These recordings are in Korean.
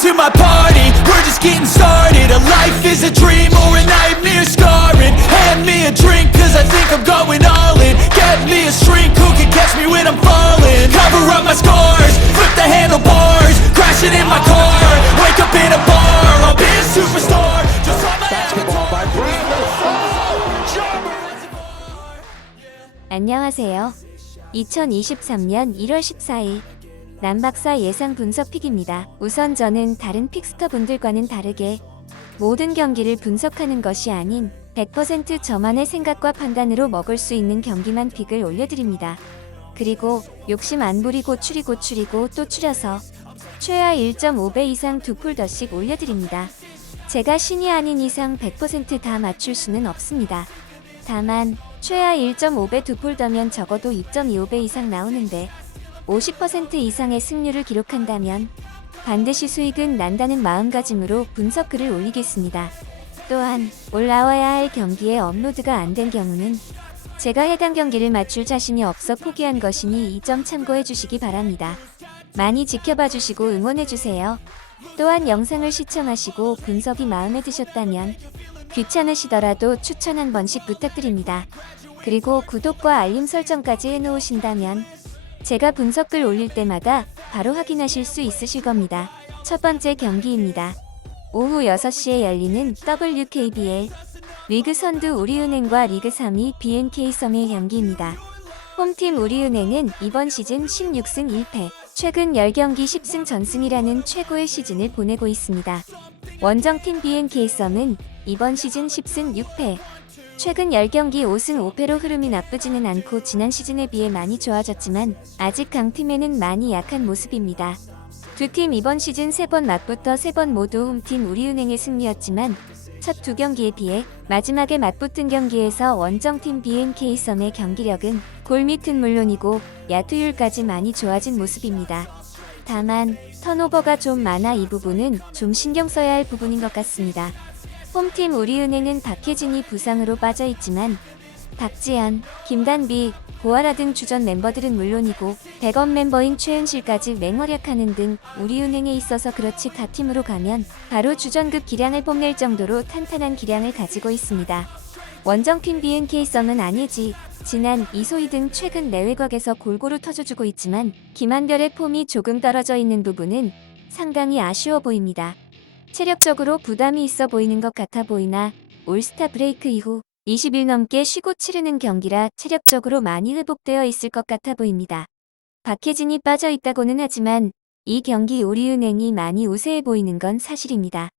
to my party, we're just getting started A life is a dream or a nightmare scarring Hand me a drink cause I think I'm going all in Get me a shrink who can catch me when I'm falling Cover up my scars, flip the handlebars Crashing in my car, wake up in a bar I'll be a superstar, just like my Basketball by Brandon. 안녕하세요. 2023년 1월 14일 남박사 예상 분석 픽입니다. 우선 저는 다른 픽스터 분들과는 다르게 모든 경기를 분석하는 것이 아닌 100% 저만의 생각과 판단으로 먹을 수 있는 경기만 픽을 올려드립니다. 그리고 욕심 안 부리고 추리고 추리고 또 추려서 최하 1.5배 이상 두 폴더씩 올려드립니다. 제가 신이 아닌 이상 100%다 맞출 수는 없습니다. 다만 최하 1.5배 두 폴더면 적어도 2.25배 이상 나오는데 50% 이상의 승률을 기록한다면 반드시 수익은 난다는 마음가짐으로 분석글을 올리겠습니다. 또한 올라와야 할 경기에 업로드가 안 된 경우는 제가 해당 경기를 맞출 자신이 없어 포기한 것이니 이 점 참고해 주시기 바랍니다. 많이 지켜봐 주시고 응원해 주세요. 또한 영상을 시청하시고 분석이 마음에 드셨다면 귀찮으시더라도 추천 한 번씩 부탁드립니다. 그리고 구독과 알림 설정까지 해놓으신다면 제가 분석글 올릴 때마다 바로 확인하실 수 있으실 겁니다. 첫 번째 경기입니다. 오후 6시에 열리는 WKBL 리그 선두 우리은행과 리그 3위 BNK 썸의 경기입니다. 홈팀 우리은행은 이번 시즌 16승 1패, 최근 10경기 10승 전승이라는 최고의 시즌을 보내고 있습니다. 원정팀 BNK 썸은 이번 시즌 10승 6패, 최근 10경기 5승 5패로 흐름이 나쁘지는 않고 지난 시즌에 비해 많이 좋아졌지만 아직 강팀에는 많이 약한 모습입니다. 두 팀 이번 시즌 3번 맞붙어 3번 모두 홈팀 우리은행의 승리였지만 첫 두 경기에 비해 마지막에 맞붙은 경기에서 원정팀 BNK 썸의 경기력은 골밑은 물론이고 야투율까지 많이 좋아진 모습입니다. 다만 턴오버가 좀 많아 이 부분은 좀 신경 써야 할 부분인 것 같습니다. 홈팀 우리은행은 박혜진이 부상으로 빠져 있지만 박지현, 김단비, 고아라 등 주전 멤버들은 물론이고 백업 멤버인 최은실까지 맹활약하는 등 우리은행에 있어서 그렇지 타 팀으로 가면 바로 주전급 기량을 뽐낼 정도로 탄탄한 기량을 가지고 있습니다. 원정팀 BNK 썸은 아니지 지난 이소희 등 최근 내외곽에서 골고루 터져주고 있지만 김한별의 폼이 조금 떨어져 있는 부분은 상당히 아쉬워 보입니다. 체력적으로 부담이 있어 보이는 것 같아 보이나 올스타 브레이크 이후 20일 넘게 쉬고 치르는 경기라 체력적으로 많이 회복되어 있을 것 같아 보입니다. 박혜진이 빠져 있다고는 하지만 이 경기 우리은행이 많이 우세해 보이는 건 사실입니다.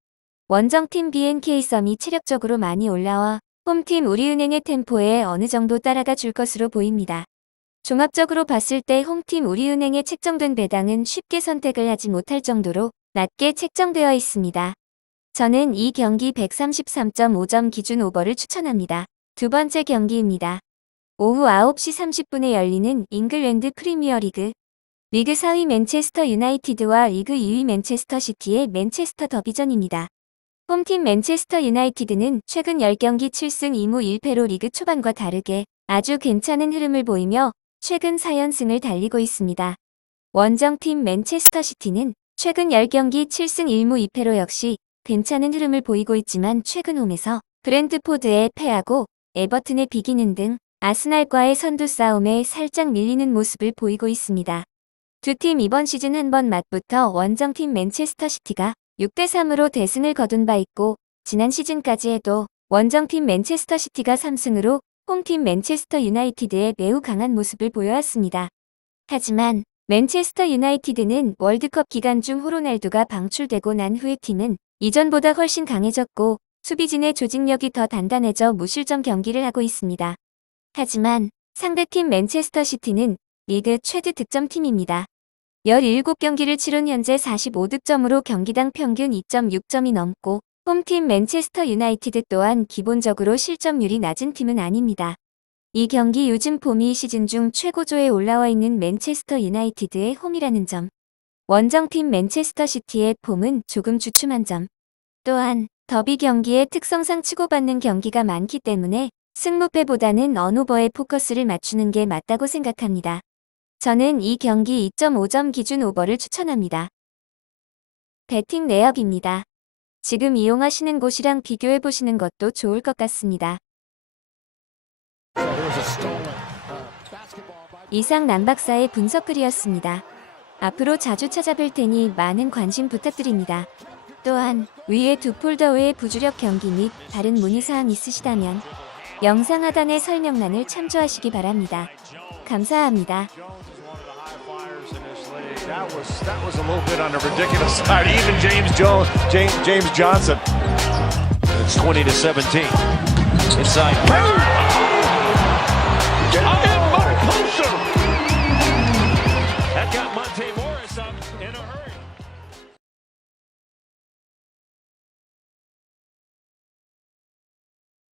원정팀 BNK 썸이 체력적으로 많이 올라와 홈팀 우리은행의 템포에 어느 정도 따라가 줄 것으로 보입니다. 종합적으로 봤을 때 홈팀 우리은행에 책정된 배당은 쉽게 선택을 하지 못할 정도로 낮게 책정되어 있습니다. 저는 이 경기 133.5점 기준 오버를 추천합니다. 두 번째 경기입니다. 오후 9시 30분에 열리는 잉글랜드 프리미어 리그. 리그 4위 맨체스터 유나이티드와 리그 2위 맨체스터 시티의 맨체스터 더비전입니다. 홈팀 맨체스터 유나이티드는 최근 10경기 7승 2무 1패로 리그 초반과 다르게 아주 괜찮은 흐름을 보이며 최근 4연승을 달리고 있습니다. 원정팀 맨체스터 시티는 최근 10경기 7승 1무 2패로 역시 괜찮은 흐름을 보이고 있지만 최근 홈에서 브랜드포드에 패하고 에버튼에 비기는 등 아스날과의 선두 싸움에 살짝 밀리는 모습을 보이고 있습니다. 두 팀 이번 시즌 한 번 맞붙어 원정팀 맨체스터 시티가 6대3으로 대승을 거둔 바 있고 지난 시즌까지 해도 원정팀 맨체스터 시티가 3승으로 홈팀 맨체스터 유나이티드에 매우 강한 모습을 보여왔습니다. 하지만 맨체스터 유나이티드는 월드컵 기간 중 호로날두가 방출되고 난 후의 팀은 이전보다 훨씬 강해졌고 수비진의 조직력이 더 단단해져 무실점 경기를 하고 있습니다. 하지만 상대팀 맨체스터 시티는 리그 최대 득점팀입니다. 17경기를 치른 현재 45득점으로 경기당 평균 2.6점이 넘고 홈팀 맨체스터 유나이티드 또한 기본적으로 실점률이 낮은 팀은 아닙니다. 이 경기 요즘 폼이 시즌 중 최고조에 올라와 있는 맨체스터 유나이티드의 홈이라는 점. 원정팀 맨체스터 시티의 폼은 조금 주춤한 점. 또한 더비 경기의 특성상 치고받는 경기가 많기 때문에 승무패보다는 언오버에 포커스를 맞추는 게 맞다고 생각합니다. 저는 이 경기 2.5점 기준 오버를 추천합니다. 배팅 내역입니다. 지금 이용하시는 곳이랑 비교해 보시는 것도 좋을 것 같습니다. 이상 남 박사의 분석글이었습니다. 앞으로 자주 찾아뵐 테니 많은 관심 부탁드립니다. 또한 위에 두 폴더 외에 부주력 경기 및 다른 문의사항 있으시다면 영상 하단의 설명란을 참조하시기 바랍니다. 감사합니다. That was that was a little bit on the ridiculous side. Even James Jones, James James Johnson. It's 20 to 17. Inside. Okay.